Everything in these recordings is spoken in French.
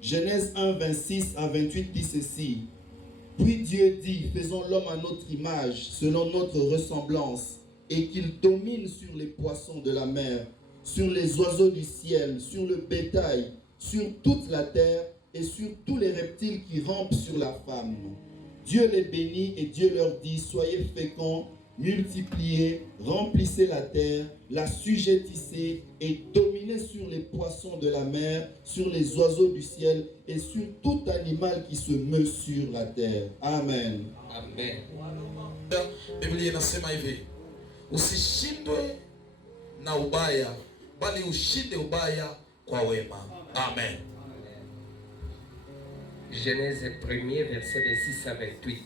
Genèse 1, 26 à 28 dit ceci. Puis Dieu dit, faisons l'homme à notre image, selon notre ressemblance, et qu'il domine sur les poissons de la mer, sur les oiseaux du ciel, sur le bétail, sur toute la terre et sur tous les reptiles qui rampent sur la femme. Dieu les bénit et Dieu leur dit, soyez féconds, multipliez, remplissez la terre, la sujettissez et dominez sur les poissons de la mer, sur les oiseaux du ciel et sur tout animal qui se meut sur la terre. Amen. Amen. Biblia inasema hivi, usishindwe na ubaya, bali ushinde ubaya kwa wema. Amen. Genèse 1er, verset 26 à 28.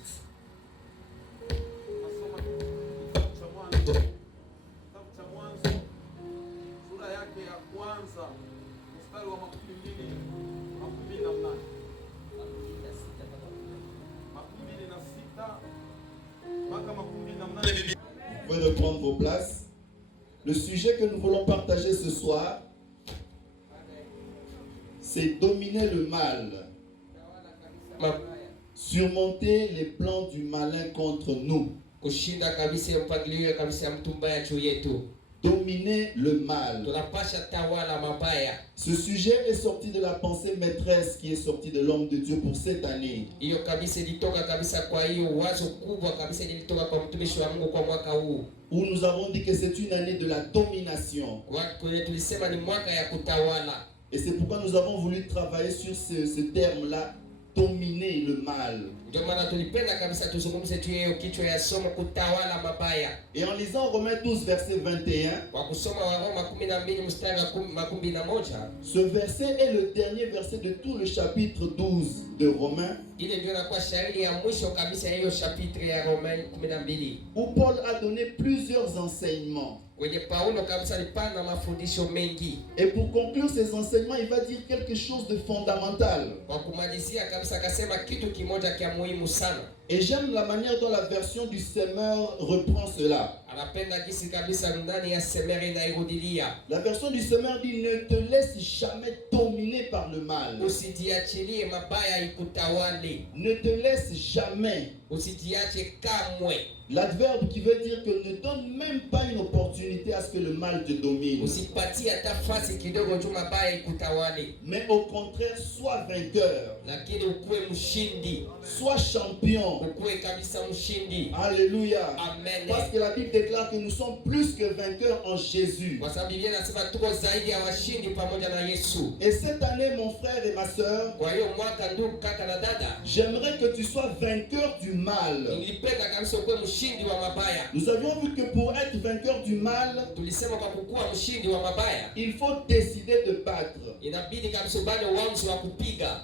Vous pouvez reprendre vos places. Le sujet que nous voulons partager ce soir, c'est dominer le mal. Surmonter les plans du malin contre nous. Dominer le mal. Ce sujet est sorti de la pensée maîtresse qui est sortie de l'homme de Dieu pour cette année. Où nous avons dit que c'est une année de la domination. Et c'est pourquoi nous avons voulu travailler sur ce terme-là, dominer le mal. Et en lisant Romains 12, verset 21, ce verset est le dernier verset de tout le chapitre 12 de Romains, où Paul a donné plusieurs enseignements. Et pour conclure ces enseignements, il va dire quelque chose de fondamental. Et j'aime la manière dont la version du semeur reprend cela. La version du semeur dit, ne te laisse jamais dominer par le mal. Ne te laisse jamais. L'adverbe qui veut dire que ne donne même pas une opportunité à ce que le mal te domine. Mais au contraire, sois vainqueur. Sois champion. Alléluia. Amen. Parce que la Bible déclare que nous sommes plus que vainqueurs en Jésus. Et cette année, mon frère et ma soeur, j'aimerais que tu sois vainqueur du mal. Nous avions vu que pour être vainqueur du mal, il faut décider de battre.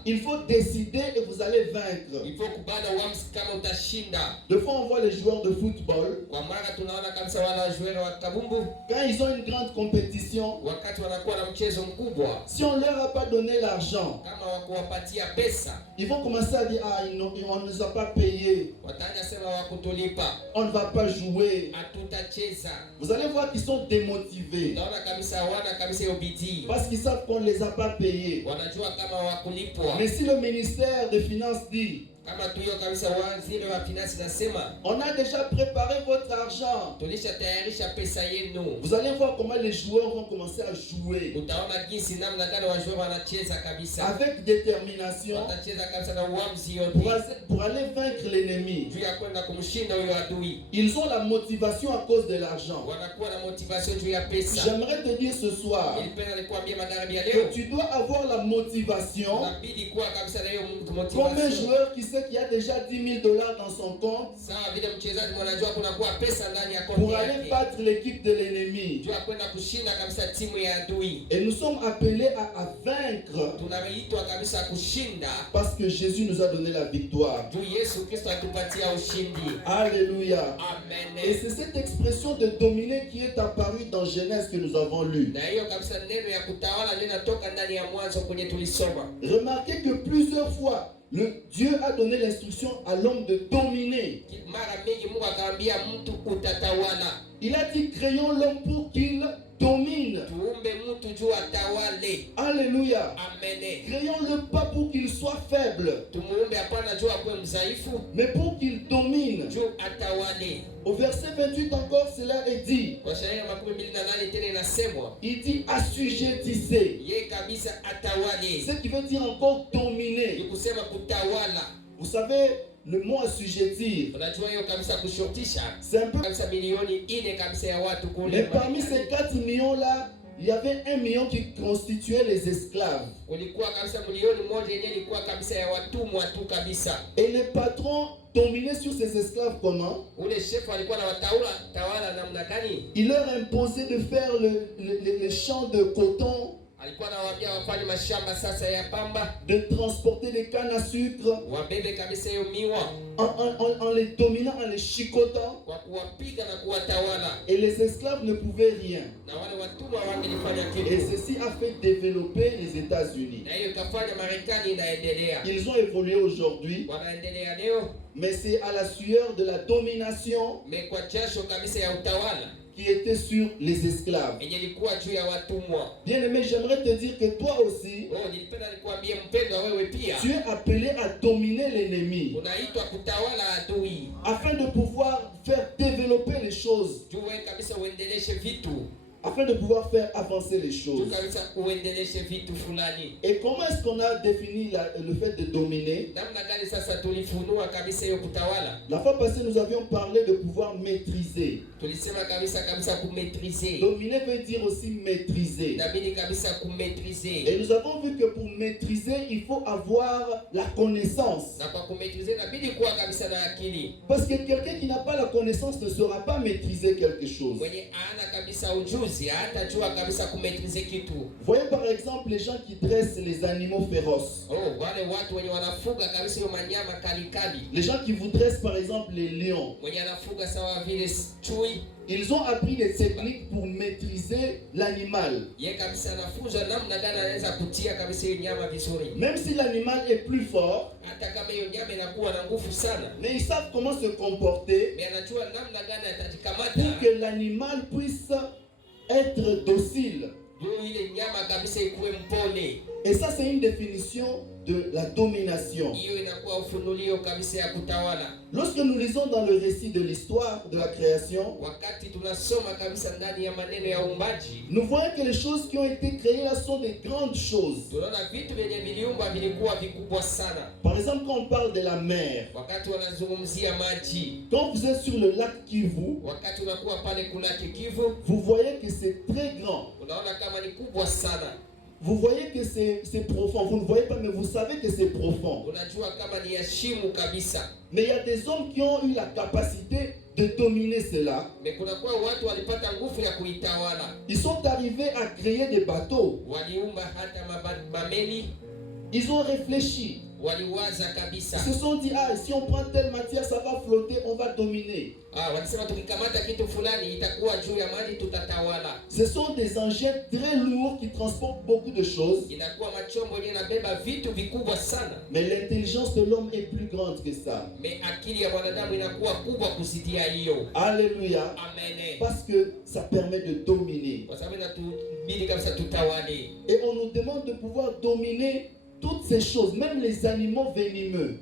Il faut décider et vous allez vaincre. Des fois on voit les joueurs de football, quand ils ont une grande compétition, si on ne leur a pas donné l'argent, ils vont commencer à dire, ah, on ne nous a pas payé, on ne va pas jouer. Vous allez voir qu'ils sont démotivés parce qu'ils savent qu'on ne les a pas payés. Mais si le ministère des Finances dit, on a déjà préparé votre argent, vous allez voir comment les joueurs vont commencer à jouer avec détermination pour aller vaincre l'ennemi. Ils ont la motivation à cause de l'argent. J'aimerais te dire ce soir que tu dois avoir la motivation comme un joueur qui sait qu'il y a déjà $10,000 dans son compte pour aller battre l'équipe de l'ennemi. Et nous sommes appelés à vaincre parce que Jésus nous a donné la victoire. Alléluia. Et c'est cette expression de dominer qui est apparue dans Genèse que nous avons lu. Remarquez que plusieurs fois Dieu a donné l'instruction à l'homme de dominer. Il a dit créons l'homme pour qu'il domine. tuumbe mtu juu atawale. Alléluia. Amen. Créons-le pas pour qu'il soit faible, Tumuumbe hapana juu akuwe mzaifu, mais pour qu'il domine. juu atawale. Au verset 28 encore, cela est dit. Kwa shairi 28 tena inasemwa, Il dit assujettissez. ye kabisa atawale. Ce qui veut dire encore Ni dominer. kusema kutawala. Vous savez, le mot assujettir, Unajua hiyo kabisa kushurutisha. c'est un peu... Kabisa milioni 4 kabisa ya watu kule. Mais parmi ces 4 millions-là, il y avait 1 million qui constituait les esclaves. Kulikuwa kabisa milioni 1 yenyewe ilikuwa kabisa ya watumwa tu kabisa. Et les patrons dominaient sur ces esclaves comment? Ule chef alikuwa na tawala namna gani? Il leur imposait de faire les champs de coton, Alikuwa anawaambia wafanye mashamba sasa ya pamba, de transporter des cannes à sucre, wabebe kabisa hiyo miwa en les dominant, en les chicotant. kwa kuwapiga na kuwatawala, Et les esclaves ne pouvaient rien. na wale watumwa wangelifanya Et kitu. ceci a fait développer les États-Unis. Na hiyo ikafanya Marekani inaendelea. Ils ont évolué aujourd'hui, Wanaendelea leo, mais c'est à la sueur de la domination kwa jasho kabisa ya utawala qui était sur les esclaves. yenye ilikuwa juu ya watumwa. Bien-aimé, j'aimerais te dire que toi aussi, Nilipenda nikuambie mpendwa, wewe pia tu es appelé à dominer l'ennemi unaitwa kutawala adui, afin de pouvoir faire développer les choses, juu wewe kabisa uendeleshe vitu, afin de pouvoir faire avancer les juu choses. kabisa uendeleshe vitu fulani. Et comment est-ce qu'on a défini le fait de dominer? Namna gani sasa tulifunua kabisa hiyo kutawala? La fois passée, nous avions parlé de pouvoir maîtriser. Tulisema kabisa kumaîtriser. Dominer veut dire aussi maîtriser. Inabidi kabisa kumaîtriser. Et nous avons vu que pour maîtriser, il faut avoir la connaissance. Na kwa kumaîtriser inabidi kuwa kabisa na akili. Parce que quelqu'un qui n'a pas la connaissance ne saura pas maîtriser quelque chose. Mwenye ana kabisa ujuzi hatajua kabisa kumaîtriser kitu. Voyez par exemple les gens qui dressent les animaux féroces. Wale watu wenye wanafuga kabisa hiyo manyama kali. Les gens qui vous dressent par exemple les lions. Mwenye anafuga sawa vile chui. Ils ont appris des techniques pour maîtriser l'animal. Yeye kabisa anafunza namna gani anaweza kutia kabisa hiyo nyama vizuri. Même si l'animal est plus fort, hata kama hiyo nyama inakuwa na nguvu sana, mais ils savent comment se comporter mais anajua namna gani atajikamata pour que l'animal puisse être docile. juu ile nyama kabisa ikuwe mpole. Et ça, c'est une définition de la domination. Hiyo inakuwa ufunulio kabisa ya kutawala. Lorsque nous lisons dans le récit de l'histoire de la création, Wakati tunasoma kabisa ndani ya maneno ya uumbaji, nous voyons que les choses qui ont été créées là sont des grandes choses. tunaona vitu vyenye viliumbwa vilikuwa vikubwa sana. Par exemple, quand on parle de la mer, Wakati wanazungumzia maji, quand vous êtes sur le lac Kivu, wakati unakuwa pale kulaki Kivu, vous voyez que c'est très grand. unaona kama ni kubwa sana. Vous voyez que c'est profond. Vous ne voyez pas, mais vous savez que c'est profond. Unajua kama ni ya shimo kabisa. Mais il y a des hommes qui ont eu la capacité de dominer cela. Mais kunakuwa watu walipata nguvu ya kuitawala. Ils sont arrivés à créer des bateaux. Waliumba hata mameli. Ils ont réfléchi. Waliwaza kabisa. Ils se sont dit, ah, si on prend telle matière, ça va flotter, on va dominer. Walisema tukikamata kitu fulani itakuwa juu ya maji tutatawala. Ce sont des engins très lourds qui transportent beaucoup de choses. Inakuwa machombo yenyewe inabeba vitu vikubwa sana. Mais l'intelligence de l'homme est plus grande que ça. Mais akili ya mwanadamu inakuwa kubwa kuzidia hiyo. Alléluia. Amen. Parce que ça permet de dominer. Kwa sababu inatubidi kabisa tutawale. Et on nous demande de pouvoir dominer toutes ces choses, même les animaux venimeux.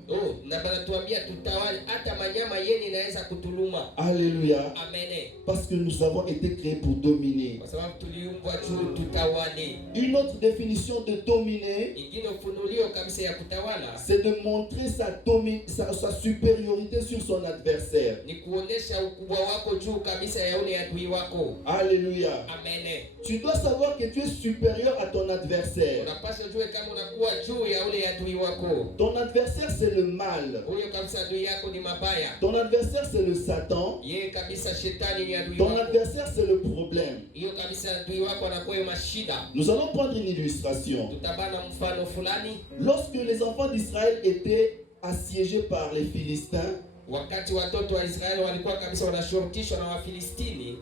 Na banatuambia tutawale hata manyama yenye inaweza kutuluma. Alléluia. Amen. Parce que nous avons été créés pour dominer. Kwa sababu tuliumbwa juu tutawale. Une autre définition de dominer, Ingine ufunulio kabisa ya kutawala, c'est de montrer sa supériorité sur son adversaire. ni kuonesha ukubwa wako juu kabisa ya ule adui wako. Alléluia. Amen. Tu dois savoir que tu es supérieur à ton adversaire. Unapaswa jue kama unakuwa juu ya ule adui wako. Ton adversaire, c'est le mal. Huyo kabisa adui yako ni mabaya. Ton adversaire, c'est le Satan. Yeye kabisa shetani ni adui Ton wako. adversaire, c'est le problème. Hiyo kabisa adui wako anakuwa mashida. Nous allons prendre une illustration. Tutabana mfano fulani. Lorsque les enfants d'Israël étaient assiégés par les Philistins, Wakati watoto wa Israeli walikuwa kabisa wanashurutishwa na Wafilistini,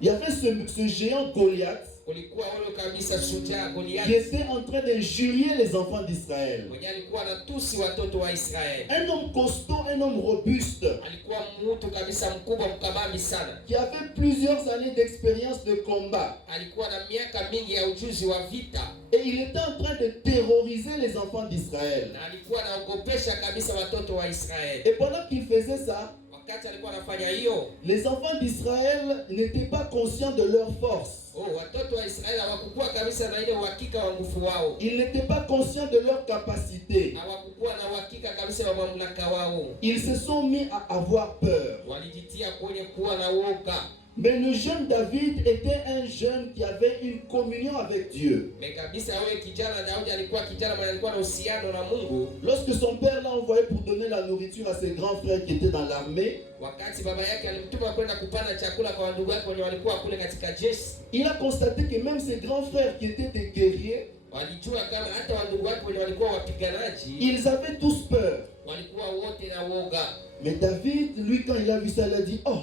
il y avait ce géant Goliath kulikuwa huyo kabisa shujaa qui Goliath était en train d'injurier les enfants d'Israël. mwenye alikuwa anatusi watoto wa Israeli. Un homme costaud, un homme robuste, Alikuwa mtu kabisa mkubwa mkabambi sana. qui avait plusieurs années d'expérience de combat. Alikuwa na miaka mingi ya ujuzi wa vita Et il était en train de terroriser les enfants d'Israël. na alikuwa anaogopesha kabisa watoto wa Israeli. Et pendant qu'il faisait ça, Wakati alikuwa anafanya hiyo, les enfants d'Israël n'étaient pas conscients de leur force. watoto wa Israeli hawakukuwa kabisa na ile uhakika wa nguvu wao. Ils n'étaient pas conscients de leur capacité. Hawakukuwa na uhakika kabisa wa mamlaka wao. Ils se sont mis à avoir peur. Walijitia kwenye kuwa na uoga. Mais le jeune David était un jeune qui avait une communion avec Dieu. Kabisa wewe kijana Daudi alikuwa kijana mwenye alikuwa na uhusiano na Mungu. Lorsque son père l'a envoyé pour donner la nourriture à ses grands frères qui étaient dans l'armée, Wakati baba yake alimtuma kwenda kupana chakula kwa ndugu yake wenye walikuwa kule katika jeshi, il a constaté que même ses grands frères qui étaient des guerriers, walijua kama hata ndugu yake wenye walikuwa wapiganaji, ils avaient tous peur. walikuwa wote na woga. Mais David, lui, quand il a vu ça, il a dit, oh,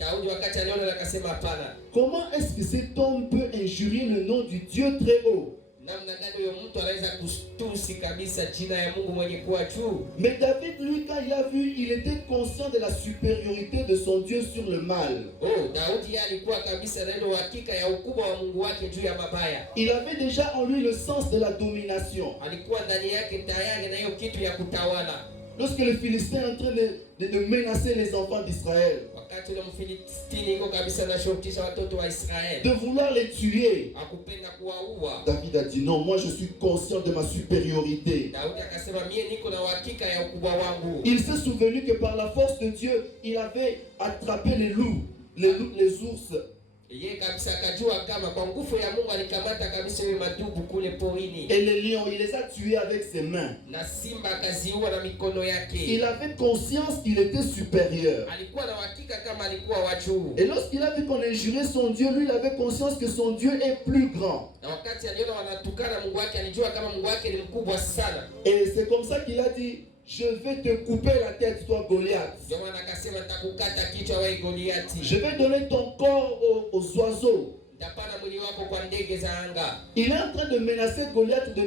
Daudi wakati aliona akasema hapana. Comment est-ce que cet homme peut injurier le nom du Dieu très haut? Namna gani huyo mtu anaweza kustusi kabisa jina ya Mungu mwenye kuwa juu? Mais David, lui, quand il a vu, il était conscient de la supériorité de son Dieu sur le mal. Daudi alikuwa kabisa na ile uhakika ya ukubwa wa Mungu wake juu ya mabaya. Il avait déjà en lui le sens de la domination. Alikuwa ndani yake tayari na hiyo kitu ya kutawala. Lorsque le Philistin est en train de menacer les enfants d'Israël, wakati ule Mfilistini iko kabisa na shotisha watoto wa Israeli, de vouloir les tuer, akupenda kuwaua, David a dit non, moi je suis conscient de ma supériorité. Daudi akasema mie niko na uhakika ya ukubwa wangu. Il s'est souvenu que par la force de Dieu, il avait attrapé les loups, les ours. Yeye kabisa akajua kama kwa nguvu ya Mungu alikamata kabisa yule madubu kule porini. Et les lions, il les a tués avec ses mains. Na simba akaziua na mikono yake. Il avait conscience qu'il était supérieur. Alikuwa na uhakika kama alikuwa wa juu. Et lorsqu'il a vu qu'on injurait son Dieu, lui il avait conscience que son Dieu est plus grand. Na wakati aliona wanatukana Mungu wake, alijua kama Mungu wake ni mkubwa sana. Et c'est comme ça qu'il a dit, je vais te couper la tête, toi Goliath. Ndio maana akasema nitakukata kichwa wewe Goliath. Je vais donner ton corps aux oiseaux. Nitapana mwili wako kwa ndege za anga. Il est en train de menacer Goliath de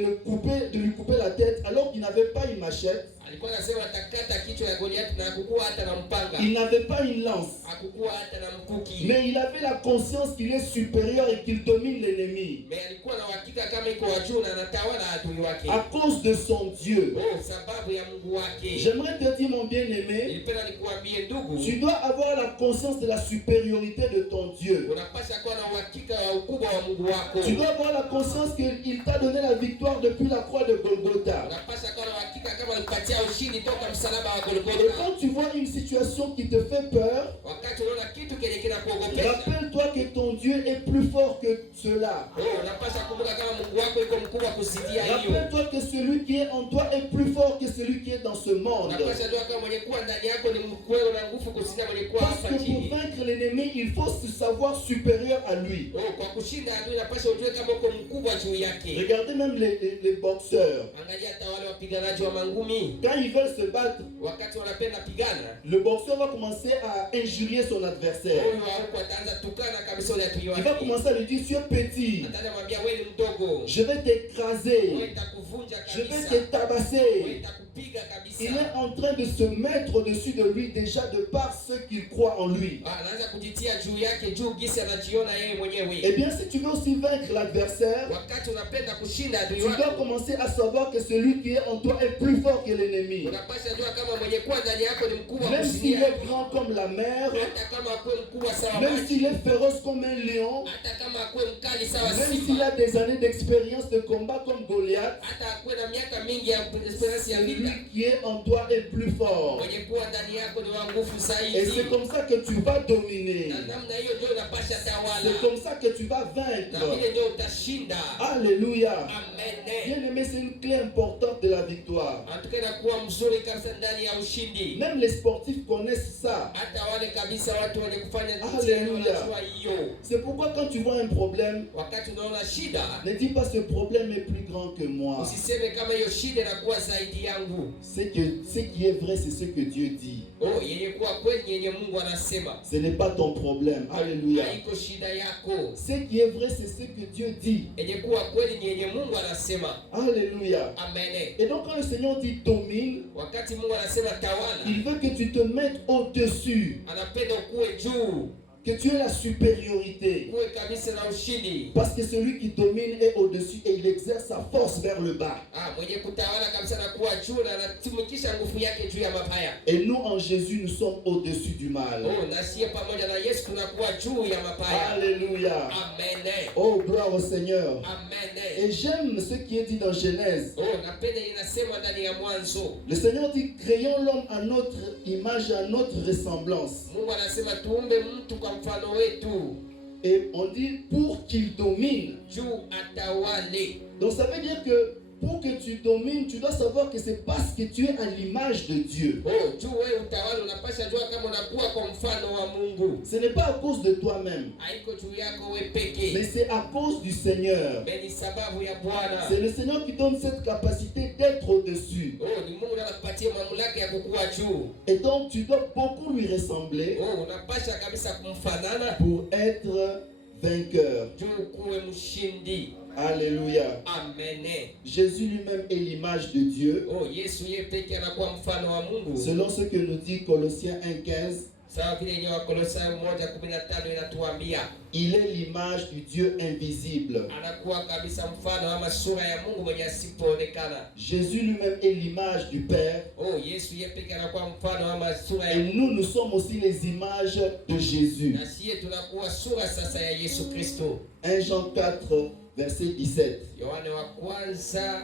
lui couper la tête alors qu'il n'avait pas une machette. Alikuwa anasema atakata kichwa ya Goliath na hakukuwa hata na mpanga. Il n'avait pas une lance. Hakukuwa hata na mkuki. Mais il avait la conscience qu'il est supérieur et qu'il domine l'ennemi. Mais alikuwa na uhakika kama iko wa juu na anatawala adui wake. À cause de son Dieu. Sababu ya Mungu wake. J'aimerais te dire mon bien-aimé, nilipenda nikuambie ndugu, tu dois avoir la conscience de la supériorité de ton Dieu. Unapaswa kuwa na uhakika wa ukubwa wa Mungu wako. Tu dois avoir la conscience qu'il t'a donné la victoire depuis la croix de Golgotha. Unapaswa kuwa na uhakika kama alipatia ushindi toka msalaba wa Et Golgotha. quand tu vois une situation qui te fait peur, Wakati unaona kitu kenye kinakuogopesha, rappelle-toi que ton Dieu est plus fort que cela. unapaswa kumbuka kama Mungu wako yuko mkubwa kuzidia hiyo. Rappelle-toi que celui qui est en toi est plus fort que celui qui est dans ce monde. Unapaswa jua kama mwenye kuwa ndani yako ni mkweli na nguvu kuzidia mwenye kuwa Parce hapa que pour chini. vaincre l'ennemi, il faut se savoir supérieur à lui. Kwa kushinda adui unapaswa ujue kama uko mkubwa juu yake. Regardez même les boxeurs. Angalia hata wale wapiganaji wa mangumi. Quand ils veulent se battre, Wakati wanapenda pigana, le boxeur va commencer à injurier son adversaire. huyu hauko ataanza tukana kabisa ule adui wake. Il va commencer à lui dire, tu es petit. Ataanza kumwambia wewe ni mdogo. Je vais t'écraser. Wewe nitakuvunja Je vais kabisa. te tabasser. Wewe nitakupiga kabisa. Il est en train de se mettre au-dessus de lui déjà de par ce qu'il croit en lui. Anaanza kujitia juu yake juu gisi anajiona yeye mwenyewe. Eh bien, si tu veux aussi vaincre l'adversaire, Wakati unapenda kushinda adui tu dois wako, commencer à savoir que celui qui est en toi est plus fort que l'ennemi. unapaswa jua kama mwenye kuwa ndani yako ni mkubwa Même s'il kuzidia. est grand comme la mer, Hata kama akuwe mkubwa sawa même maji, s'il est féroce comme un lion, hata kama akuwe mkali sawa même s'il simba, a des années d'expérience de combat comme Goliath, hata akuwe na miaka mingi ya experience ya celui vita, qui est en toi est plus fort. mwenye kuwa ndani yako ni wa nguvu Et zaidi. c'est comme ça que tu vas dominer. Na namna hiyo ndio unapasha tawala. C'est comme ça que tu vas Na vaincre. vile ndio utashinda. Alléluia. Amen. Bien-aimé, c'est une clé importante de la victoire. Atukena kuwa mzuri kabisa ndani ya ushindi. Même les sportifs connaissent ça. Hata wale kabisa watu wenye kufanya Alléluia. wanajua hiyo. C'est pourquoi quand tu vois un problème, problème, wakati unaona shida, ne dis pas ce problème est plus grand que moi. usiseme kama hiyo shida inakuwa zaidi yangu. Ce qui est vrai, c'est ce que Dieu dit. Oh, yenye kuwa kweli yenye Mungu anasema. Ce n'est pas ton problème. Alléluia. Haiko shida yako. Ce qui est vrai, c'est ce que Dieu dit. Yenye kuwa kweli ni yenye Mungu anasema. Alléluia. Amen. Et donc quand le Seigneur dit domine, Wakati Mungu anasema tawala, il veut que tu te mettes au-dessus, anapenda ukuwe juu, que tu aies la supériorité. ukuwe kabisa na ushindi. Parce que celui qui domine est au-dessus et il exerce sa force vers le bas. Mwenye kutawala kabisa na kuwa juu na anatumikisha nguvu yake juu ya mabaya. Et nous en Jésus, nous sommes au-dessus du mal. Oh, na sie pamoja na Yesu tunakuwa juu ya mabaya. Alléluia. Amen. Oh, gloire au Seigneur. Amen. Et j'aime ce qui est dit dans Genèse. Oh, napenda inasema ndani ya Mwanzo. Le Seigneur dit, créons l'homme à notre image, à notre ressemblance. Mungu anasema tuumbe mtu kwa mfano wetu. Et on dit pour qu'il domine. Juu atawale. Donc ça veut dire que pour que tu domines, tu dois savoir que c'est parce que tu es à l'image de Dieu. Oh, juu wewe utawala unapasha jua kama unakuwa kwa mfano wa Mungu. Ce n'est pas à cause de toi-même, Haiko juu yako wewe peke. mais c'est à cause du Seigneur. Ni sababu ya Bwana. C'est le Seigneur qui donne cette capacité d'être au-dessus. Oh, ni Mungu anakupatia mamlaka ya kukuwa juu. Et donc tu dois beaucoup lui ressembler Oh, unapasha kabisa kumfanana pour être vainqueur. juu kuwe mshindi. Alléluia. Amen. Jésus lui-même est l'image de Dieu. Oh, Yesu yeye peke anakuwa mfano wa Mungu. Selon ce que nous dit Colossiens 1,15, Sawa vile yenye Wakolosai 1:15 inatuambia. il est l'image du Dieu invisible. Anakuwa kabisa mfano ama sura ya Mungu mwenye asipoonekana. Jésus lui-même est l'image du Père. Oh, Yesu yeye peke anakuwa mfano ama sura ya Et Mungu. nous sommes aussi les images de Jésus. Na sisi tunakuwa sura sasa ya Yesu Kristo. 1 Jean 4, verset 17. Yohane wa kwanza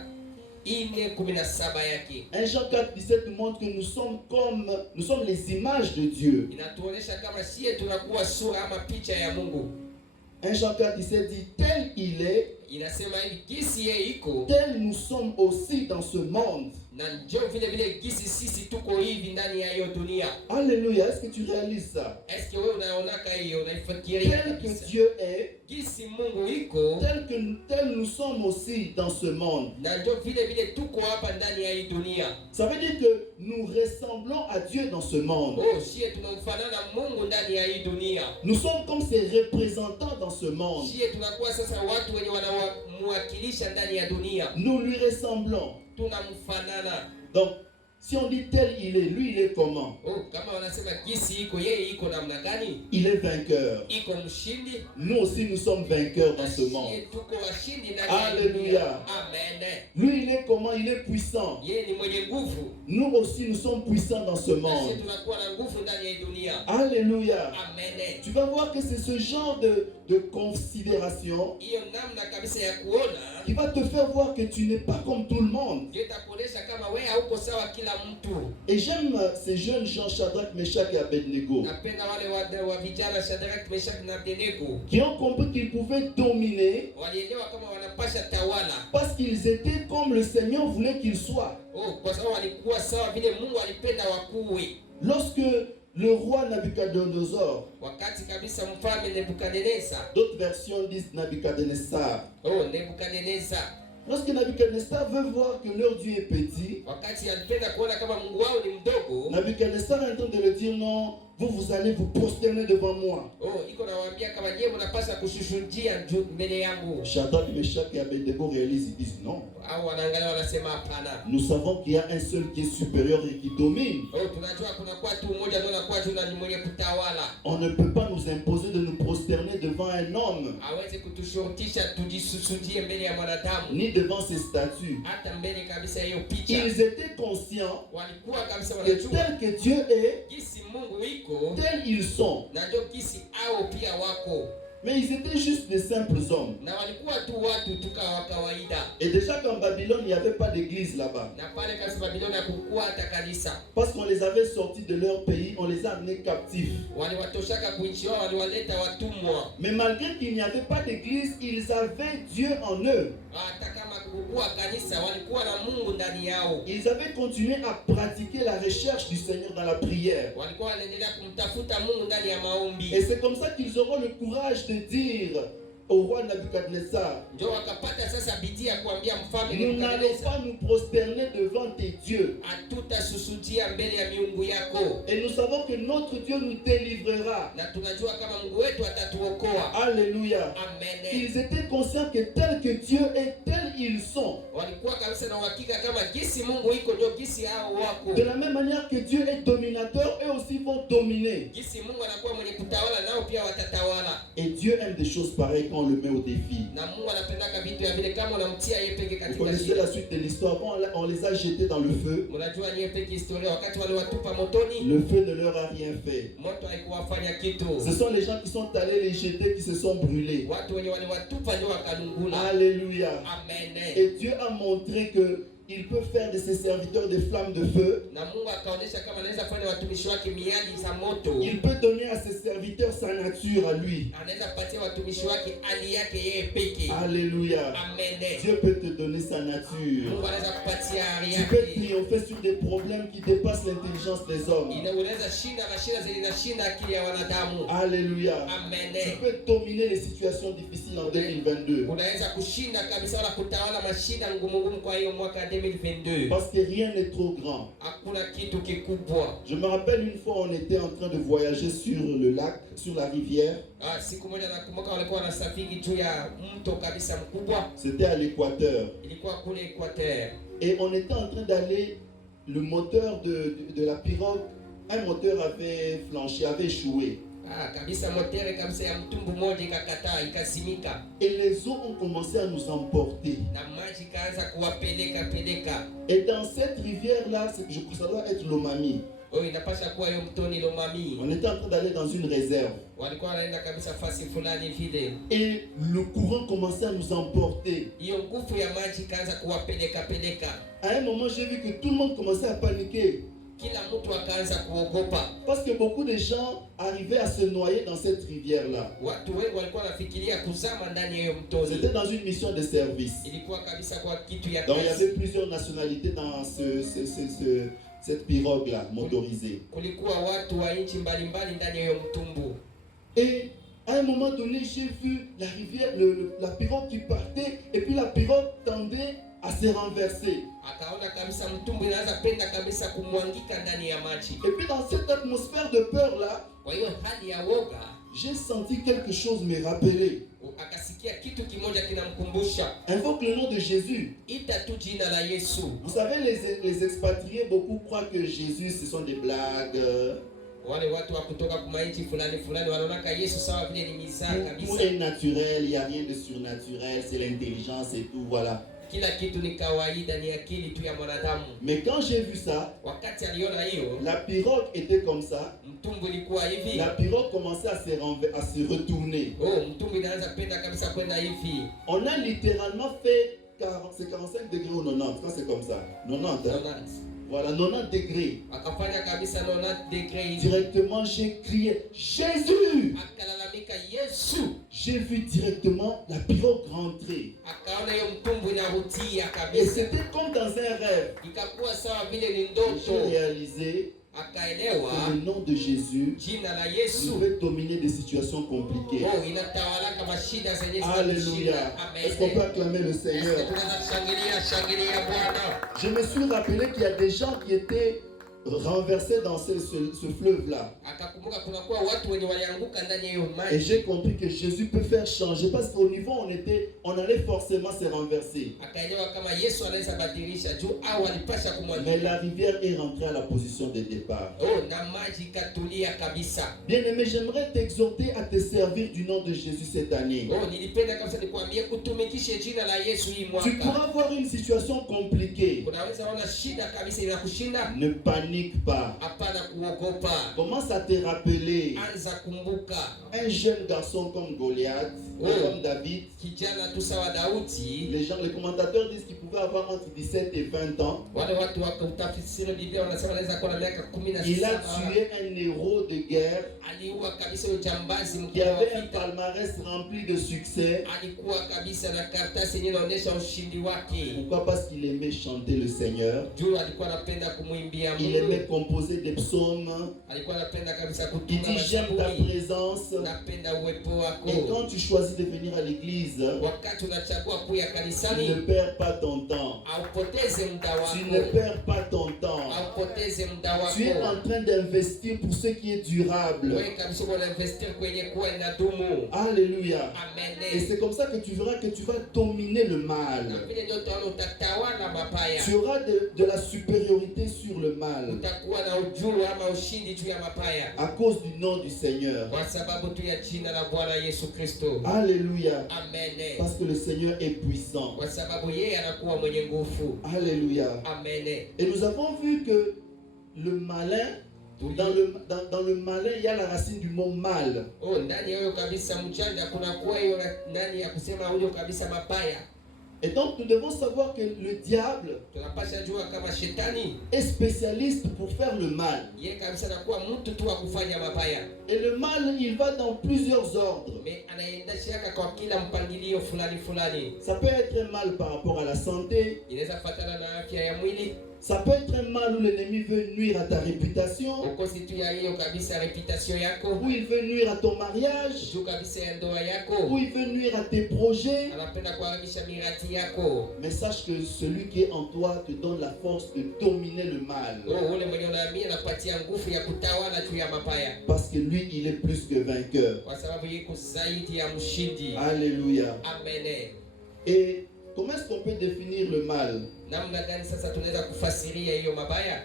4:17 yake. 1 Jean 4, 17 nous montre que nous sommes les images de Dieu. Inatuonesha kama sisi tunakuwa sura ama picha ya Mungu. 1 Jean 4, 17 dit, tel il est, Inasema hivi gisi yeye iko tel nous sommes aussi dans ce monde. na njo vile vile gisi sisi tuko hivi ndani ya hiyo dunia. Alléluia. Est-ce que tu réalises ça? Eske wewe unaonaka hiyo, unaifikiria Tel que kabisa? Dieu est, Gisi Mungu iko tel nous sommes aussi dans ce monde. na njo vile vile tuko hapa ndani ya hii dunia. Ça veut dire que nous ressemblons à Dieu dans ce monde. Oh, sie tunamfanana Mungu ndani ya hii dunia. Nous sommes comme ses représentants dans ce monde. Sie tunakuwa sasa watu wenye wanamwakilisha ndani ya dunia. Nous lui ressemblons. Tunamfanana. Donc, si on dit tel il est, lui il est comment? Oh, kama wanasema gisi iko yeye iko namna gani? Il est vainqueur. Iko mshindi. Nous aussi nous sommes vainqueurs dans ce monde. Sie tuko washindi ndani ya hii dunia. Alléluia. Amen. Lui il est comment? Il est puissant. Yeye ni mwenye nguvu. Nous aussi nous sommes puissants dans ce Na sisi monde. tunakuwa na nguvu ndani ya hii dunia. Alléluia. Amen. Tu vas voir que c'est ce genre de considération Hiyo namna kabisa ya kuona qui va te faire voir que tu n'es pas comme tout le monde. ndio itakuonesha kama wewe hauko sawa kila mtu. Et j'aime ces jeunes gens, Shadrach, Meshach et Abednego, Napenda wale wa vijana Shadrach, Meshach na Abednego qui ont compris qu'ils pouvaient dominer walielewa kama wanapasha tawala. parce qu'ils étaient comme le Seigneur voulait qu'ils soient. Oh, kwa sababu walikuwa sawa vile Mungu alipenda wakuwe. Lorsque le roi Nabucodonosor, Wakati kabisa mfalme Nebukadneza, d'autres versions disent Nabucodonosor, oh Nebukadneza, lorsque Nabucodonosor veut voir que leur Dieu est petit, wakati alipenda kuona kama Mungu wao ni mdogo, Nabucodonosor est en train de le dire non, vous allez vous prosterner devant moi. oh iko nawaambia kama je, mnapaswa kushushudia mbele yangu. Shadrach, Meshach et Abednego réalisent, ils disent non. Au wanaangalia wanasema hapana. Nous savons qu'il y a un seul qui est supérieur et qui domine. Oh, tunajua kuna kwa tu mmoja ndio anakuwa juu na ni mwenye kutawala. On ne peut pas nous imposer de nous prosterner devant un homme, Hawezi kutushurutisha tujisujudie mbele ya mwanadamu, ni devant ses statues. hata mbele kabisa hiyo picha. Ils étaient conscients Walikuwa kabisa que wanajua tel que Dieu est, gisi Mungu iko tels ils sont. na ndio gisi au pia wako, Mais ils étaient juste des simples hommes. na walikuwa tu watu tu wa kawaida. Et déjà qu'en Babylone, il n'y avait pas d'église là-bas. Na pale kabisa Babiloni hakukuwa hata kanisa. Parce qu'on les avait sortis de leur pays, on les a amenés captifs. Waliwatoshaka kuishi wao, waliwaleta watumwa. Mais malgré qu'il n'y avait pas d'église, ils avaient Dieu en eux. Hata kama kukuwa kanisa, walikuwa na Mungu ndani yao. Ils avaient continué à pratiquer la recherche du Seigneur dans la prière. Walikuwa wanaendelea kumtafuta Mungu ndani ya maombi. Et c'est comme ça qu'ils auront le courage de dire au roi Nabucodonosor, ndio wakapata sasa bidii ya kuambia mfalme nous n'allons Nebukadneza, pas nous prosterner devant tes dieux. hatutasujudia mbele ya miungu yako, Et nous savons que notre Dieu nous délivrera. na tunajua kama Mungu wetu atatuokoa. Alléluia. Amen. Ils étaient conscients que tel que Dieu est, tel ils sont. Walikuwa kabisa na uhakika kama gisi Mungu iko ndio gisi hao wako. De la même manière que Dieu est dominateur, eux aussi vont dominer. Gisi Mungu anakuwa mwenye kutawala, nao pia watatawala. Et Dieu aime des choses pareilles quand on le met au défi. Na Mungu anapendaka vitu ya vile kama unamtia yeye peke Vous katika connaissez shida. la suite de l'histoire. Quand on les a jetés dans le feu, Mnajua yeye peke historia, wakati wale watupa motoni, le feu ne leur a rien fait. moto haikuwafanya kitu. Ce sont les gens qui sont allés les jeter qui se sont brûlés. Watu wenye waliwatupa ndio wakalungula. Alléluia. Amen. Et Dieu a montré que il peut faire de ses serviteurs des flammes de feu. Na Mungu akaonesha kama anaweza fanya watumishi wake miali za moto. Il peut donner à ses serviteurs sa nature à lui. Anaweza kupatia watumishi wake hali yake yeye peke. Alléluia. Amen. Dieu peut te donner sa nature. Mungu anaweza kupatia hali Tu peux yake. triompher sur des problèmes qui dépassent l'intelligence des hommes. Unaweza shinda na shida zinashinda akili ya wanadamu. Alléluia. Amen. Tu peux dominer les situations difficiles en 2022. Unaweza kushinda kabisa wala kutawala mashida ngumu ngumu kwa hiyo mwaka 2022. Parce que rien n'est trop grand. Hakuna kitu kikubwa. Je me rappelle une fois, on était en train de voyager sur le lac, sur la rivière. Siku moja nakumbuka walikuwa wanasafiri juu ya mto kabisa mkubwa. C'était à l'Équateur. Ilikuwa kule Equateur. Et on était en train d'aller, le moteur de la pirogue, un moteur avait flanché, avait échoué. Kabisa motere kabisa ya mtumbu moja ikakataa ikasimika. Et les eaux ont commencé à nous emporter. Na maji kaanza kuwapeleka. Et dans cette rivière-là, je crois que ça doit être Lomami. Inapasha kuwa hiyo mtoni Lomami. On était en train d'aller dans une réserve. Walikuwa wanaenda kabisa fasi fulani vile. Et le courant commençait à nous emporter. Hiyo nguvu ya maji kaanza kuwapeleka. À un moment, j'ai vu que tout le monde commençait à paniquer. Kila mtu akaanza kuogopa. Parce que beaucoup de gens arrivaient à se noyer dans cette rivière-là. Watu wengi walikuwa wanafikiria kuzama ndani ya hiyo mtoni. C'était dans une mission de service. Ilikuwa kabisa kwa kitu ya Donc il y kazi. avait plusieurs nationalités dans cette pirogue-là, motorisée. Kulikuwa watu wa nchi mbalimbali ndani ya hiyo mtumbu. Et à un moment donné, j'ai vu la rivière, la pirogue qui partait, et puis la pirogue tendait à se renverser. Akaona kabisa mtumbu inaanza penda kabisa kumwangika ndani ya maji. Et puis dans cette atmosphère de peur-là, Kwa hiyo hali ya woga, j'ai senti quelque chose me rappeler. akasikia kitu kimoja kinamkumbusha. Invoque le nom de Jésus. Ita tu jina la Yesu. Vous savez, les expatriés, beaucoup croient que Jésus, ce sont des blagues. Wale watu wa kutoka kwa nchi fulani wanaona Yesu sawa vile ni mizaa Tout kabisa. est naturel, il n'y a rien de surnaturel, c'est l'intelligence et tout, voilà. Kila kitu ni kawaida, ni akili tu ya mwanadamu. Mais quand j'ai vu ça, Wakati aliona hiyo, la pirogue était comme ça. mtumbu ilikuwa hivi. La pirogue commençait à se retourner. Mtumbu inaanza penda kabisa kwenda hivi. On a littéralement fait 45 degrés ou 90, quand c'est comme ça. 90, hein? Voilà, 90 degrés. Akafanya kabisa 90 degrés. Directement, j'ai crié Jésus! Akalalamika Yesu. J'ai vu directement la pirogue rentrer. Akaona hiyo mtumbu inarudia Et kabisa. c'était comme dans un rêve. Ikakuwa sawa vile ni J'ai ndoto. réalisé Akaelewa que le nom de Jésus jina la Yesu pouvait dominer des situations compliquées. inatawalaka mashida zenye Alléluia. Est-ce qu'on peut acclamer le Seigneur? Shangilia Bwana. Je me suis rappelé qu'il y a des gens qui étaient renversés dans ce fleuve-là. Akakumbuka kuna kuwa watu wenye walianguka ndani ya hiyo Et maji. j'ai compris que Jésus peut faire changer parce qu'au niveau où on allait forcément se renverser. Akaelewa kama Yesu anaweza badilisha juu au alipasha Mais kumwambia. la rivière est rentrée à la position de départ. Na maji katulia kabisa. Bien-aimé, j'aimerais t'exhorter à te servir du nom de Jésus cette année. Nilipenda kabisa nikwambie utumikishe jina la Yesu hii Tu mwaka. pourras avoir une situation compliquée. Unaweza ona shida kabisa inakushinda. Ne panique pas. Hapana kuogopa. Commence à te rappeler Anza kumbuka. un jeune garçon comme Goliath, comme David. Kijana tu sawa Daudi. Les commentateurs disent qu'il pouvait avoir entre 17 et 20 ans. Wale watu wakutafsiri Biblia wanasema anaweza kuwa na miaka 17. Il a tué un héros de guerre Aliua kabisa ujambazi qui mkubwa wa avait un vita. palmarès rempli de succès. Alikuwa kabisa na karatasi yenye inaonyesha ushindi wake. Pourquoi? Parce qu'il aimait chanter le Seigneur. Juu alikuwa anapenda kumwimbia Il Mungu. aimait composer des psaumes. alikuwa anapenda kabisa Il kutunga dit j'aime ta mashairi. présence. Napenda uwepo Et wako. quand tu choisis de venir à l'église, Wakati unachagua kuya tu kanisani, ne perds pas ton temps. haupoteze muda Tu ne wako, perds pas ton temps. haupoteze muda Tu es wako. en train d'investir pour ce qui est durable. Wewe kabisa unainvestir kwenye kuwa inadumu. Alléluia. Et Amen. c'est comme ça que tu verras que tu vas dominer le mal. Na vile ndio utaona utatawala mabaya. Tu auras de la supériorité sur le mal Utakuwa na ujuru ama ushindi juu ya mabaya. à cause du nom du Seigneur. Kwa sababu tu ya jina la Bwana Yesu Kristo. Alléluia. Amen. Parce que le Seigneur est puissant. Kwa sababu yeye anakuwa mwenye nguvu. Alléluia. Amen. Et nous avons vu que le malin, dans le malin, il y a la racine du mot mal. Oh, ndani ya huyo kabisa mjanja kuna kuwa hiyo ndani ya kusema huyo kabisa mabaya. Et donc nous devons savoir que le diable Tunapasha jua kama shetani est spécialiste pour faire le mal. yeye kabisa anakuwa mtu tu wa kufanya mabaya. Et le mal, il va dans plusieurs ordres. Me anaendeshaka kwa kila mpangilio fulani fulani. Ça peut être un mal par rapport à la santé. Inaweza fatana na afya ya mwili. Ça peut être un mal où l'ennemi veut nuire à ta réputation. Ukosi tu ya hiyo kabisa reputation yako. Où il veut nuire à ton mariage. Juu kabisa ya ndoa yako. Où il veut nuire à tes projets. Anapenda kuharibisha miradi yako. Mais sache que celui qui est en toi te donne la force de dominer le mal. Oh, ule mwenye unaamini anapatia nguvu ya kutawala juu ya mabaya. Parce que lui, il est plus que vainqueur. Kwa sababu yiko zaidi ya mshindi. Alléluia. Amen. Et comment est-ce qu'on peut définir le mal? Namna gani sasa tunaweza kufasiria hiyo mabaya?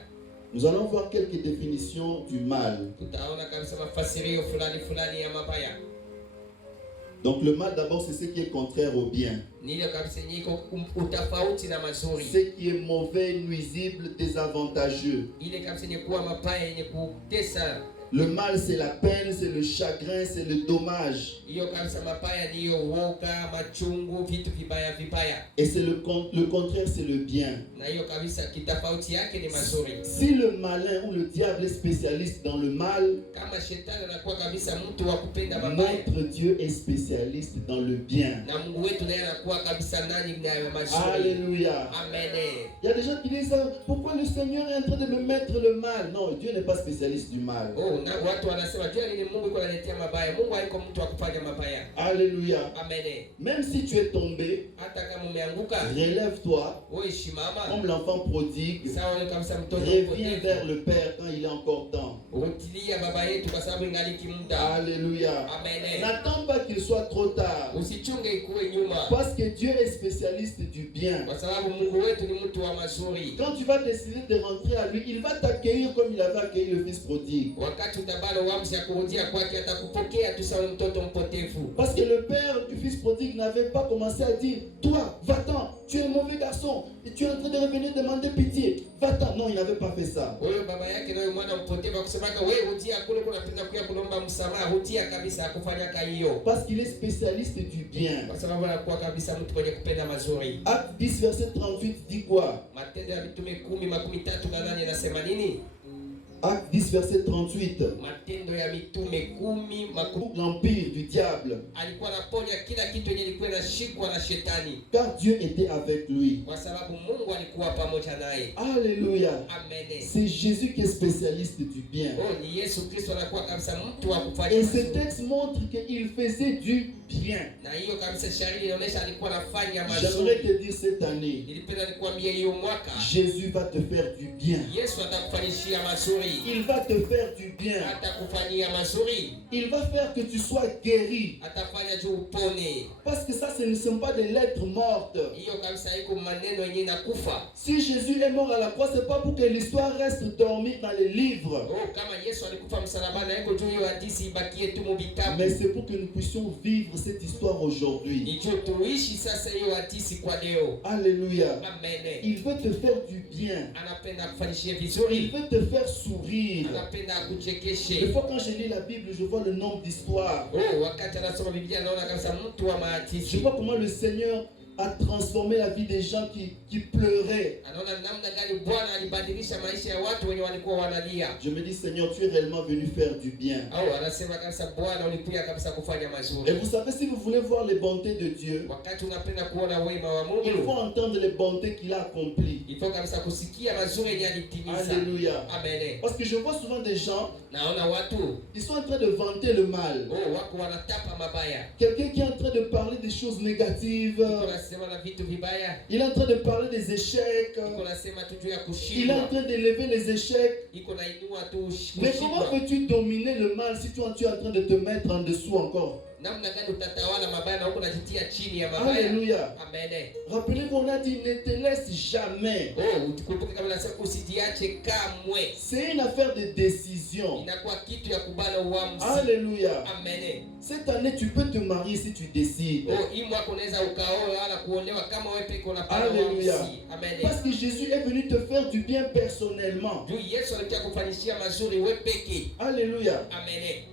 Nous allons voir quelques définitions du mal. Tutaona kabisa mafasirio fulani fulani ya mabaya. Donc le mal d'abord, c'est ce qui est contraire au bien. Ni ile kabisa niko utafauti na mazuri. Ce qui est mauvais, nuisible, désavantageux. Ile kabisa ni kuwa mabaya yenye kutesa. Le mal, c'est la peine, c'est le chagrin, c'est le dommage. Hiyo kabisa mabaya ni hiyo woga, machungu, vitu vibaya vibaya. Et c'est le contraire, c'est le bien. Na hiyo kabisa kitafauti yake ni mazuri. Si le malin ou le diable est spécialiste dans le mal, Kama shetani anakuwa kabisa mtu wa kupenda mabaya, notre Dieu est spécialiste dans le bien. na Mungu wetu naye anakuwa kabisa ndani ya mazuri. Alléluia. Amen. Il y a des gens qui disent, pourquoi le Seigneur est en train de me mettre le mal? Non, Dieu n'est pas spécialiste du mal. Oh, na watu wanasema jua nini Mungu yuko analetea mabaya. Mungu haiko mtu wa kufanya mabaya. Alléluia. Amen. Même si tu es tombé, Hata kama umeanguka, relève-toi wewe shimama. comme l'enfant prodigue. Sawa wewe kabisa mtoto Reviens vers mpotevu. le Père quand il est encore temps. Rutilia baba yetu kwa sababu ingaliki muda. Alléluia. Amen. N'attends pas qu'il soit trop tard. Usichunge ikuwe nyuma. Parce que Dieu est spécialiste du bien. Kwa sababu Mungu wetu ni mtu wa mazuri. Quand tu vas décider de rentrer à lui, il va t'accueillir comme il avait accueilli le fils prodigue. Wakati utabalo uamuzi ya kurudia kwake atakupokea tu sawa mtoto mpotevu. Parce que le père du fils prodigue n'avait pas commencé à dire, toi, va-t'en, tu es un mauvais garçon, et tu es en train de revenir demander pitié. Va-t'en. Non, il n'avait pas fait ça. Wewe baba yake na mwana mpotevu akusemaka wewe rudia kule kuna penda kuya kulomba msamaha, rudia kabisa akufanyaka hiyo. Parce qu'il est spécialiste du bien. Kwa sababu anakuwa kabisa mtu mwenye kupenda mazuri. Acte 10, verset 38 dit quoi? Matendo ya Mitume 10:38 inasema nini? Acte 10, verset 38. Matendo ya Mitume 10:38. L'empire du diable. Alikuwa anaponya kila kitu yenye ilikuwa inashikwa na shetani. Car Dieu était avec lui. Kwa sababu Mungu alikuwa pamoja naye. Alléluia. Amen. C'est Jésus qui est spécialiste du bien. Oh, ni Yesu Kristo anakuwa kabisa mtu wa kufanya Et ce mazuri. texte montre qu'il faisait du bien. Na hiyo kabisa shairi inaonyesha alikuwa anafanya J'aimerais mazuri. te dire cette année, Nilipenda nikwambie hiyo mwaka Jésus va te faire du bien. Yesu atakufanyishia mazuri. Il va te faire du bien. Atakufanyia mazuri. Il va faire que tu sois guéri. Atafanya juu upone. Parce que ça, ce ne sont pas des lettres mortes. Hiyo kabisa iko maneno yenye nakufa. Si Jésus est mort à la croix, c'est pas pour que l'histoire reste dormie dans les livres. Oh, kama Yesu alikufa msalabani haiko juu hiyo hadithi ibakie tu mu vitabu. Mais c'est pour que nous puissions vivre cette histoire aujourd'hui. Ni juu tuishi sasa hiyo hadithi kwa leo. Alléluia. Amen. Il veut te faire du bien. Anapenda kufanyishia Il vizuri. veut te faire sourire. Anapenda Des akuchekeshe. fois, quand je lis la Bible, je vois le nombre d'histoires. Oh, wakati anasoma Biblia naona kabisa mtu wa Je mahadithi. vois comment le Seigneur a transformé la vie des gens qui pleuraient. Anaona namna gani Bwana alibadilisha maisha ya watu wenye walikuwa wanalia. Je me dis, Seigneur, tu es réellement venu faire du bien. Au anasema kabisa Bwana ulikuja kabisa kufanya Et mazuri. vous savez, si vous voulez voir les bontés de Dieu, Wakati unapenda kuona wema wa il faut Mungu, entendre les bontés qu'il a accomplies. il faut kabisa kusikia mazuri yenye alitimiza. Alléluia. Amen. Parce que je vois souvent des gens, Naona watu ils sont en train de vanter le mal. wako wanatapa mabaya. Quelqu'un qui est en train de parler des choses négatives. Unasema na vitu vibaya. Il est en train de parler des échecs. Iko nasema tu juu ya Il est en kushindwa. train d'élever les échecs. Iko nainua tu Mais comment kushindwa. peux-tu dominer le mal si toi tu es en train de te mettre en dessous encore? Namna gani utatawala mabaya na huko unajitia chini ya mabaya? Alléluia. Amen. Rappelez-vous, on a dit ne te laisse jamais. Utukumbuke kama nasema usijiache kamwe. C'est une affaire de décision. Inakuwa kitu ya kubana uamuzi. Alléluia. Amen. Cette année, tu peux te marier si tu décides. Hii mwaka unaweza ukaoa wala kuolewa kama wewe peke unapata Alléluia. uamuzi. Amen. Parce que Jésus est venu te faire du bien personnellement. Juu Yesu alikuja kufanyishia mazuri wewe peke. Alléluia. Amen.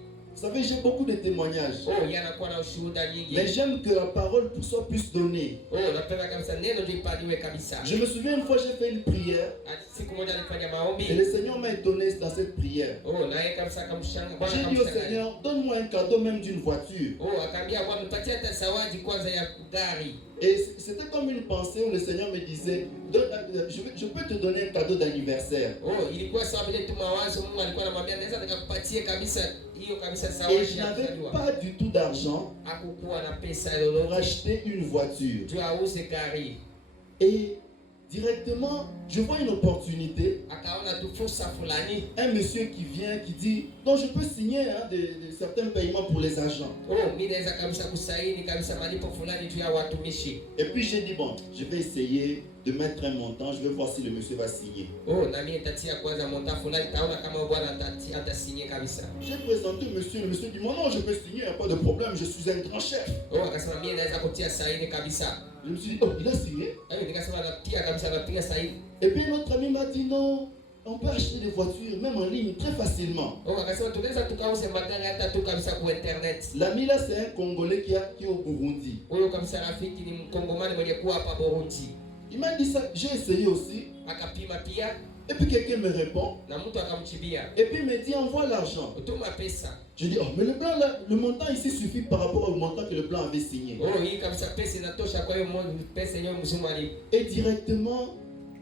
Vous savez, j'ai beaucoup de témoignages. Yanakuwa na ushuhuda nyingi. Mais j'aime que la parole soit plus donnée. Napenda kabisa neno lipaliwe kabisa. Je me souviens une fois, j'ai fait une prière. Siku moja nilifanya maombi. Et le Seigneur m'a étonné dans cette prière. Na yeye kabisa akamshanga Bwana J'ai dit au akamshanga. Seigneur, donne-moi un cadeau même d'une voiture. Akaambia Bwana nipatie hata zawadi kwanza ya gari. Et c'était comme une pensée où le Seigneur me disait, je peux te donner un cadeau d'anniversaire. Ilikuwa sawa vile tu mawazo Mungu alikuwa anamwambia naweza nikakupatie kabisa hiyo kabisa Et zawadi je ya n'avais kuzaliwa. pas du tout d'argent Hakukuwa na pesa pour lolote acheter une voiture. juu auze gari. Et directement, je vois une opportunité. Akaona tu fursa fulani. Un monsieur qui vient, qui dit, non, je peux signer de certains paiements pour les agents. Mimi naweza kabisa kusaini kabisa malipo fulani juu ya watumishi. Et puis j'ai dit, bon, je vais essayer de mettre un montant, je vais voir si le monsieur va signer. Na mimi nitatia kwanza monta fulani taona kama bwana atasigner kabisa. J'ai présenté monsieur, le monsieur dit, non, je peux signer, il n'y a pas de problème, je suis un grand chef. Akasema mimi naweza kutia saini kabisa. Je me suis dit, oh, il a signé. Nikasema natia kabisa napiga saini. Et puis notre ami m'a dit, non, on peut acheter des voitures, même en ligne, très facilement. Akasema tunaweza tukauze magari hata tu kabisa kwa internet. L'ami là, c'est un Congolais qui est au Burundi. Huyo kabisa rafiki ni Mkongomani mwenye kuwa hapa Burundi. Il m'a dit ça, j'ai essayé aussi. Akapima pia. Et puis quelqu'un me répond. Na mtu akamchibia. Et puis il me dit, envoie l'argent. Utuma pesa. Je dis, oh, mais le blanc là, le montant ici suffit par rapport au montant que le blanc avait signé. Hii kabisa pesa inatosha kwa hiyo pesa yenyewe mzima ali. Et directement,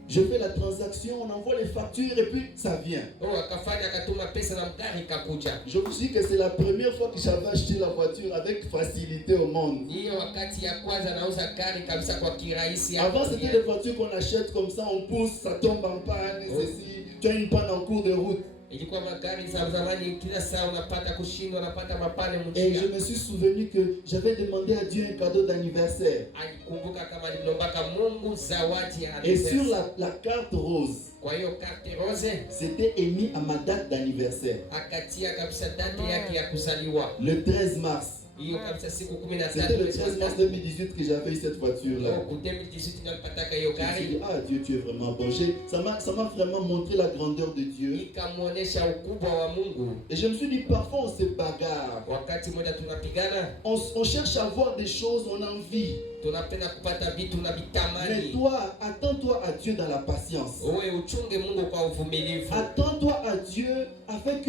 je fais la transaction, on envoie les factures et puis ça vient. Akafanya akatuma pesa na mgari kakuja. Je vous dis que c'est la première fois que j'avais acheté la voiture avec facilité au monde. Hiyo wakati ya kwanza nauza gari kabisa kwa kirahisi. Avant c'était des voitures qu'on achète comme ça, on pousse, ça tombe en panne, ceci, tu as une panne en cours de route. Ilikuwa magari za zamani kila saa unapata kushindwa, unapata mapane Et mjia. je me suis souvenu que j'avais demandé à Dieu un cadeau d'anniversaire. Alikumbuka kama alilombaka Mungu zawadi ya Et sur anniversaire. la carte rose, Kwa hiyo carte rose c'était émis à ma date d'anniversaire. akatia kabisa date yake ya kuzaliwa. Le 13 mars. Hiyo kabisa siku C'était 13 le 13 mars 2018 que j'avais eu cette voiture-là. Au 2018 nilipataka hiyo Je me suis gari. dit, ah Dieu, tu es vraiment bon. Ça m'a vraiment montré la grandeur de Dieu. Ikamuonesha ukubwa wa Mungu. Et je me suis dit, parfois on se bagarre. Wakati mmoja tunapigana, On cherche à voir des choses, on a envie. tunapenda kupata vitu na Mais vitamani. toi, attends-toi à Dieu dans la patience. Wewe uchunge Mungu kwa uvumilivu. Attends-toi à Dieu avec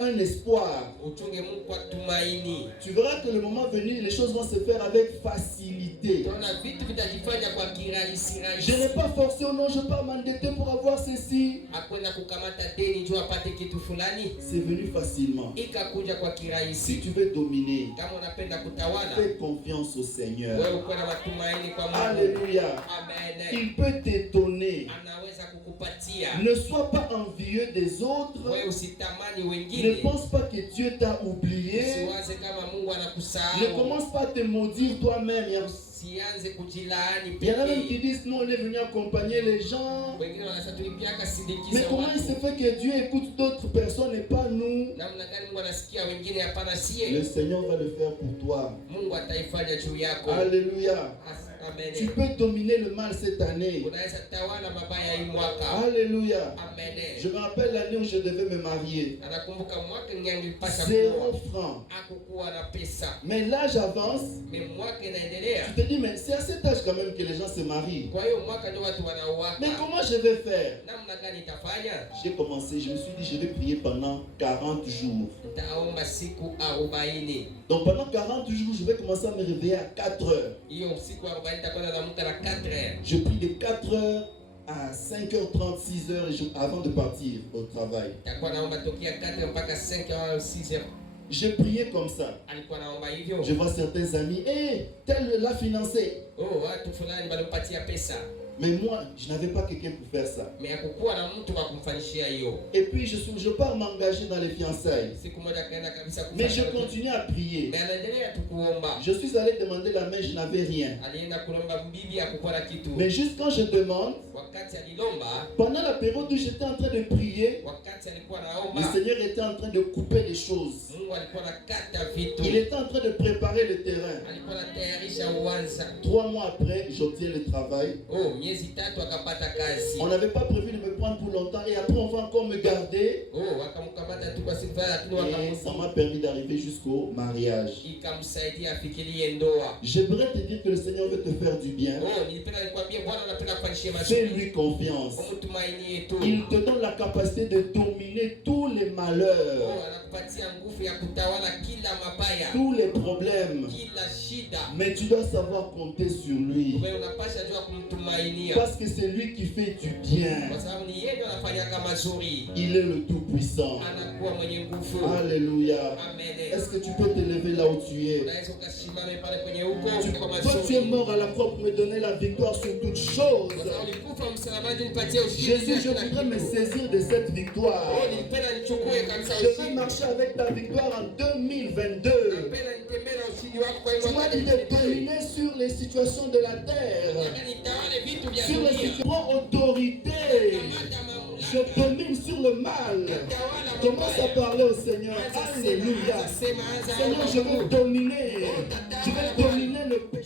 un espoir. Uchunge Mungu kwa tumaini. Tu verras que le moment venu, les choses vont se faire avec facilité. Tunaona vitu vitajifanya kwa kirahisi Je n'ai rahisi. pas forcé, oh non, je ne vais pas m'endetter pour avoir ceci. Hakwenda kukamata deni ndio apate kitu fulani. C'est venu facilement. Ikakuja kwa Si kirahisi. tu veux dominer, Kama unapenda kutawala, fais confiance au Seigneur. wewe uko na matumaini kwa Mungu. Alléluia. Amen. Il peut t'étonner. Anaweza kukupatia. Ne sois pas envieux des autres. Wewe usitamani Ne wengine. pense pas que Dieu t'a oublié. Usiwaze kama Mungu Ne anakusahau. commence pas à te maudire toi-même. Usianze kujilaani Il y en a même qui pekee. disent, non, on est venu accompagner les gens. Wengine wanasema tulipiaka Mais sindikiza comment il se watu. fait que Dieu écoute d'autres personnes et pas nous? Namna gani Mungu anasikia wengine hapana Le sie? Seigneur va le faire pour toi. Mungu ataifanya juu yako. Alléluia. Tu Amen. peux dominer le mal cette année. Unaweza tawala mabaya hii mwaka. Alléluia. Amen. Amen. Je me rappelle l'année où je devais me marier. Anakumbuka mwaka nilipasha 0 kuoa. francs. Hakukuwa na pesa. Mais l'âge avance. Mais mwaka inaendelea. Tu te dis, mais c'est à cet âge quand même que les gens se marient. Kwa hiyo mwaka ndio watu wanaoa. Mais comment je vais faire? Namna gani itafanya? J'ai commencé, je me suis dit, je vais prier pendant 40 jours. Nitaomba siku 40. Donc pendant 40 jours, je vais commencer à me réveiller à 4 heures. Hiyo siku 40 nitakuwa naamka na 4 heures. Je prie de 4 heures à 5h30, 6h avant de partir au travail. Nitakuwa naomba tokea 4 mpaka 5 heures 6 heures. Je priais comme ça. Alikuwa naomba hivyo. Je vois certains amis, tel l'a financé. Oh, watu fulani walimpatia pesa. Mais moi, je n'avais pas quelqu'un pour faire ça. Mais hakukuwa na mtu wa kumfanyishia hiyo. Et puis je pars m'engager dans les fiançailles. Siku moja kaenda kabisa Mais je continue à prier. Mais anaendelea tu kuomba. Je suis allé demander la main, je n'avais rien. Alienda kulomba bibi hakukuwa na kitu. Mais juste quand je demande, Wakati alilomba, pendant la période où j'étais en train de prier, wakati alikuwa le naomba, Seigneur était en train de couper les choses. Mungu alikuwa nakata vitu. Il était en train de préparer le terrain. Alikuwa anatayarisha uwanja. 3 mois après, j'obtiens le travail. Oh, miezi 3 akapata kazi. On n'avait pas prévu de me prendre pour longtemps et après on va encore me garder. Oh, wakamkamata tu kwa siku lakini Et ça m'a permis d'arriver jusqu'au mariage. ikamsaidia afikirie ndoa. J'aimerais te dire que le Seigneur veut te faire du bien. Oh, nilipenda nikwambie Bwana anapenda kufanyishia Fais-lui mazuri. confiance. Umtumainie tu. Il te donne la capacité de dominer tous les Oh, malheurs, anakupatia nguvu ya kutawala kila mabaya, tous les problèmes. kila shida. Mais tu dois savoir compter sur lui. Wewe unapasha jua kumtumainia. Parce que c'est lui qui fait du bien. Kwa sababu ni yeye ndo anafanyaka mazuri. Il est le Tout-Puissant. Anakuwa mwenye nguvu. Alléluia. Amen. Est-ce que tu peux te lever là où tu es? Unaweza ukasimame pale kwenye huko kwa Toi, tu es mazuri. mort à la croix pour me donner la victoire sur toutes choses. Kwa sababu ulikufa msalabani nipatie ushindi. Jésus, je voudrais me saisir de cette victoire. Oh, nilipenda nichukue kabisa Je veux ushindi. marcher avec ta victoire en 2022. Nilipenda nitembee na ushindi wako kwa Tu hiyo m'as dit de dominer sur les situations de la terre. nitawale vitu vya Sur les dunia. situations. Prends autorité. Kamata mamlaka. Je domine sur le mal. Commence à parler au Seigneur. Alléluia. Seigneur, je veux dominer. Je veux dominer le péché.